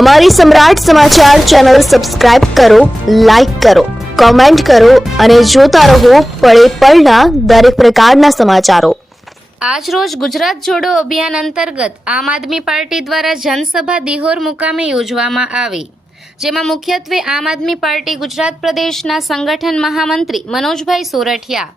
અમારી Samrat Samachar channel subscribe કરો like કરો કોમેન્ટ કરો અને જોતા રહો પળે પળના દરેક પ્રકારના સમાચારો આજરોજ ગુજરાત જોડો અભિયાન અંતર્ગત આમ આદમી પાર્ટી દ્વારા જનસભા દિહોર મુકામે યોજવામાં આવી જેમાં મુખ્યત્વે આમ આદમી પાર્ટી ગુજરાત પ્રદેશના સંગઠન મહામંત્રી મનોજભાઈ સોરઠિયા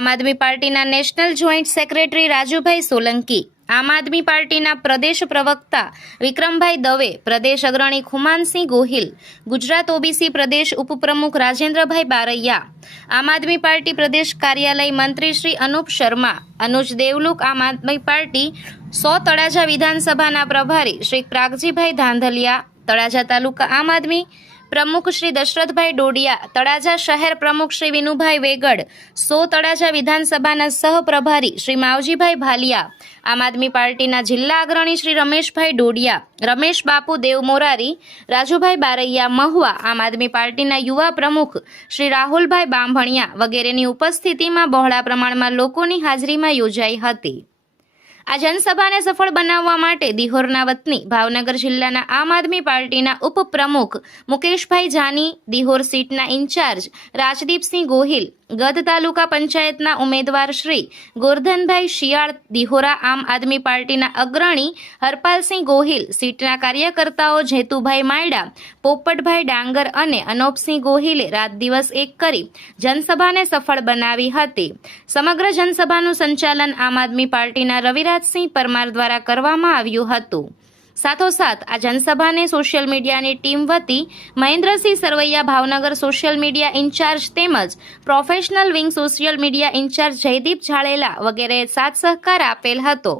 આમ આદમી પાર્ટીના national joint secretary Rajubhai Solanki Aam Aadmi પાર્ટીના પ્રદેશ પ્રવક્તા વિક્રમભાઈ દવે પ્રદેશ અગ્રણી ખુમાનસિંહ ગોહિલ ગુજરાત ઓબીસી પ્રદેશ ઉપપ્રમુખ રાજેન્દ્રભાઈ બારૈયા આમ આદમી પાર્ટી પ્રદેશ કાર્યાલય મંત્રી શ્રી અનુપ શર્મા અનુજ દેવલુક આમ આદમી પાર્ટી સો તળાજા વિધાનસભાના પ્રભારી શ્રી પ્રાગજીભાઈ ધાંધલિયા તળાજા તાલુકા આમ આદમી પ્રમુખ શ્રી દશરથભાઈ ડોડિયા તળાજા શહેર પ્રમુખ શ્રી વિનુભાઈ વેગડ સો તળાજા વિધાનસભાના સહપ્રભારી શ્રી માવજીભાઈ ભાલિયા આમ આદમી પાર્ટીના જિલ્લા અગ્રણી શ્રી રમેશભાઈ ડોડિયા રમેશ બાપુ દેવ મોરારી રાજુભાઈ બારૈયા મહુવા આમ આદમી પાર્ટીના યુવા પ્રમુખ શ્રી રાહુલભાઈ બાંભણિયા વગેરેની ઉપસ્થિતિમાં બહોળા પ્રમાણમાં લોકોની હાજરીમાં યોજાઈ હતી આ જનસભાને સફળ બનાવવા માટે દિહોરના વતની ભાવનગર જિલ્લાના આમ આદમી પાર્ટીના ઉપપ્રમુખ મુકેશભાઈ જાની દિહોર સીટના ઇન્ચાર્જ રાજદીપસિંહ ગોહિલ ગત તાલુકા પંચાયતના ઉમેદવાર શ્રી ગોરધનભાઈ શિયાળ દિહોરા આમ આદમી પાર્ટીના અગ્રણી હરપાલસિંહ ગોહિલ સીટના કાર્યકર્તાઓ જેતુભાઈ માયડા પોપટભાઈ ડાંગર અને અનોપસિંહ ગોહિલે રાત દિવસ એક કરી જનસભાને સફળ બનાવી હતી સમગ્ર જનસભાનું સંચાલન આમ આદમી પાર્ટીના રવિરાજ ગિરિરાજસિંહ પરમાર દ્વારા કરવામાં આવ્યું હતું સાથોસાથ આ જનસભાને સોશિયલ મીડિયાની ટીમ વતી Mahendrasinh Sarvaiya Bhavnagar social media incharge તેમજ professional wing social media incharge Jaydeep Zalela વગેરેએ સાથ સહકાર આપેલ હતો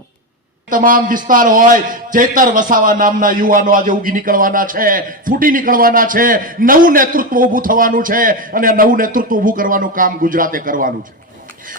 તમામ વિસ્તાર હોય ચેતર વસાવા નામના યુવાનો આજે ઉગી નીકળવાના છે ફૂટી નીકળવાના છે નવું નેતૃત્વ ઊભું થવાનું છે અને નવું નેતૃત્વ ઊભું કરવાનું કામ ગુજરાતે કરવાનું છે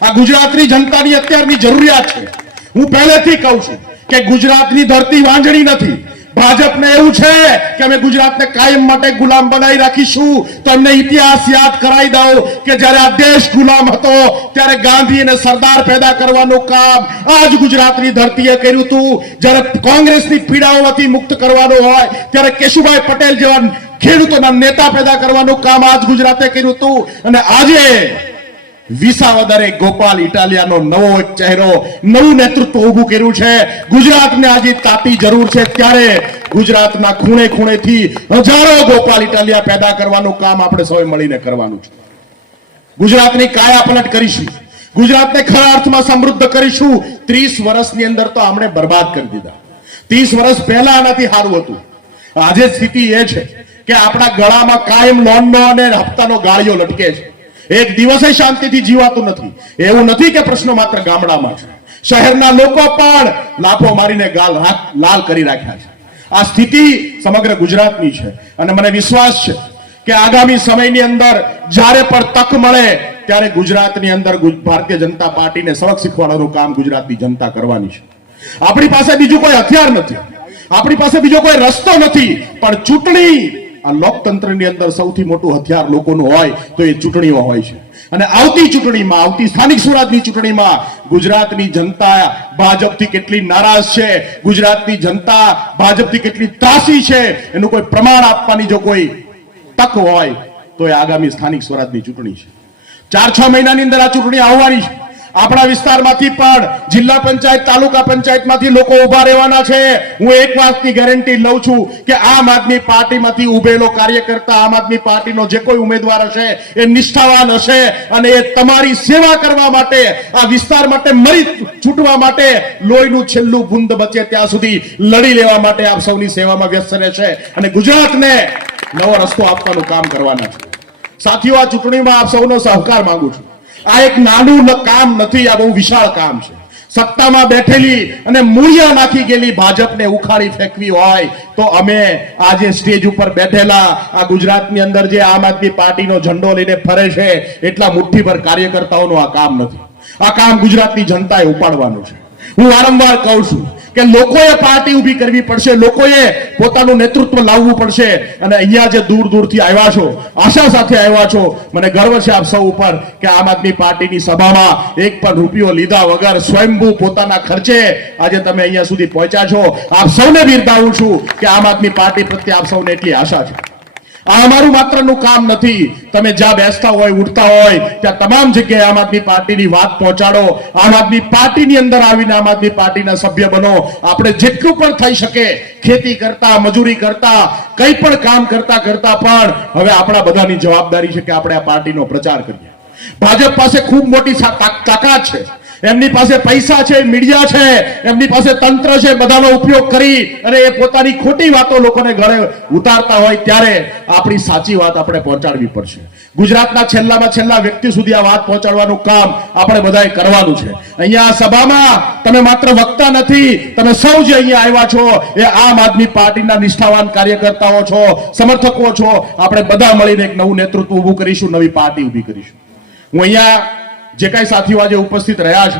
આ ગુજરાતની જનતાની અત્યારની જરૂરિયાત છે હું પહેલેથી કહું છું કે ગુજરાતની ધરતી વાંજણી નથી ભાજપને એવું છે કે અમે ગુજરાતને કાયમ માટે ગુલામ બનાવી રાખીશું તમને ઇતિહાસ યાદ કરાવી દઉં કે જ્યારે આ દેશ ગુલામ હતો ત્યારે ગાંધી અને સરદાર પેદા કરવાનું કામ આજ જ ગુજરાતની ધરતીએ કર્યું હતું જ્યારે કોંગ્રેસની પીડાઓમાંથી મુક્ત કરવાનું હોય ત્યારે કેશુભાઈ પટેલ જેવા ખેડૂતોના નેતા પેદા કરવાનું કામ આજ ગુજરાતે કર્યું હતું અને આજે વિસાવદરે ગોપાલ ઇટાલિયાનો નવો ચહેરો નવું નેતૃત્વ ઊભું કર્યું છે ગુજરાતને આજે તાતી જરૂર છે ત્યારે ગુજરાતના ખૂણે ખૂણેથી હજારો ગોપાલ ઇટાલિયા પેદા કરવાનું કામ આપણે સૌએ મળીને કરવાનું છે ગુજરાતની કાયા પલટ કરીશું ગુજરાતને ખરા અર્થમાં સમૃદ્ધ કરીશું ત્રીસ વર્ષની અંદર તો આપણે બરબાદ કરી દીધા ત્રીસ વર્ષ પહેલા આનાથી સારું હતું આજે સ્થિતિ એ છે કે આપણા ગળામાં કાયમ લોનનો અને હપ્તાનો ગાળિયો લટકે છે એક દિવસે શાંતિથી જીવાતું નથી એવું નથી કે પ્રશ્ન માત્ર ગામડામાં છે શહેરના લોકો પણ લાફો મારીને ગાલ લાલ કરી રાખ્યા છે આ સ્થિતિ સમગ્ર ગુજરાતની છે અને મને વિશ્વાસ છે કે આગામી સમયની અંદર જ્યારે પણ તક મળે ત્યારે ગુજરાતની અંદર ભારતીય જનતા પાર્ટીને સડક શીખવાડવાનું કામ ગુજરાતની જનતા કરવાની છે આપણી પાસે બીજું કોઈ હથિયાર નથી આપણી પાસે બીજો કોઈ રસ્તો નથી પણ ચૂંટણી આ લોકતંત્રની અંદર સૌથી મોટું હથિયાર લોકોનું હોય તો એ ચૂંટણીઓ હોય છે અને આવતી ચૂંટણીમાં આવતી સ્થાનિક સ્વરાજની ચૂંટણીમાં ગુજરાતની જનતા ભાજપથી કેટલી નારાજ છે ગુજરાતની જનતા ભાજપથી કેટલી ત્રાસી છે એનું કોઈ પ્રમાણ આપવાની જો કોઈ તક હોય તો એ આગામી સ્થાનિક સ્વરાજની ચૂંટણી છે ચાર છ મહિનાની અંદર આ ચૂંટણી આવવાની છે આપણા વિસ્તારમાંથી પણ જિલ્લા પંચાયત તાલુકા પંચાયતમાંથી લોકો ઉભા રહેવાના છે હું એક વાતની ગેરંટી લઉં છું કે આમ આદમી પાર્ટીમાંથી ઉભેલો કાર્યકર્તા આમ આદમી પાર્ટીનો જે કોઈ ઉમેદવાર હશે એ નિષ્ઠાવાન હશે અને એ તમારી સેવા કરવા માટે આ વિસ્તાર માટે મરી છૂટવા માટે લોહીનું છેલ્લું બુંદ બચે ત્યાં સુધી લડી લેવા માટે આપ સૌની સેવામાં વ્યસ્ત રહેશે અને ગુજરાતને નવો રસ્તો આપવાનું કામ કરવાના છે સાથીઓ આ ચૂંટણીમાં આપ સૌનો સહકાર માંગુ છું આ એક નાનું કામ નથી આ બહુ વિશાળ કામ છે સત્તામાં બેઠેલી અને મૂળિયા નાખી ગયેલી ભાજપને ઉખાડી ફેંકવી હોય તો અમે આજે સ્ટેજ ઉપર બેઠેલા આ ગુજરાતની અંદર જે આમ આદમી પાર્ટીનો ઝંડો લઈને ફરે છે એટલા મુઠ્ઠીભર કાર્યકર્તાઓનું આ કામ નથી આ કામ ગુજરાતની જનતાએ ઉપાડવાનું છે હું વારંવાર કહું છું કે લોકોએ પાર્ટી ઊભી કરવી પડશે લોકોએ પોતાનું નેતૃત્વ લાવવું પડશે અને અહીંયા જે દૂર દૂરથી આવ્યા છો આશા સાથે આવ્યા છો મને ગર્વ છે આપ સૌ ઉપર કે આમ આદમી પાર્ટીની સભામાં એક પણ રૂપિયો લીધા વગર સ્વયંભૂ પોતાના ખર્ચે આજે તમે અહીંયા સુધી પહોંચ્યા છો આપ સૌને બિરદાવું છું કે આમ આદમી પાર્ટી પ્રત્યે આપ સૌને એટલી આશા છે આ અમારું માત્ર નું કામ નથી તમે જ્યાં બેસતા હોય ઉઠતા હોય ત્યાં તમામ જગ્યાએ આમ આદમી પાર્ટીની વાત પહોંચાડો આમ આદમી પાર્ટીની અંદર આવીને આમ આદમી પાર્ટીના સભ્ય બનો આપણે જેટલું પણ થઈ શકે ખેતી કરતા મજૂરી કરતા કંઈ પણ કામ કરતા કરતા પણ હવે આપણા બધાની જવાબદારી છે કે આપણે આ પાર્ટીનો પ્રચાર કરીએ ભાજપ પાસે ખૂબ મોટી તાકાત છે એમની પાસે પૈસા છે મીડિયા છે એમની પાસે તંત્ર છે બધાનો ઉપયોગ કરી અને એ પોતાની ખોટી વાતો લોકોને ગળે ઉતારતા હોય ત્યારે આપણી સાચી વાત આપણે પહોંચાડવી પડશે ગુજરાતના છેલ્લામાં છેલ્લા વ્યક્તિ સુધી આ વાત પહોંચાડવાનું કામ આપણે બધાએ કરવાનું છે અહીંયા સભામાં તમે માત્ર વક્તા નથી તમે સૌ જે અહીંયા આવ્યા છો એ આમ આદમી પાર્ટીના નિષ્ઠાવાન કાર્યકર્તાઓ છો સમર્થકો છો આપણે બધા મળીને એક નવું નેતૃત્વ ઊભું કરીશું નવી પાર્ટી ઊભી કરીશું હું અહીંયા જે કાંઈ સાથીઓ આજે ઉપસ્થિત રહ્યા છે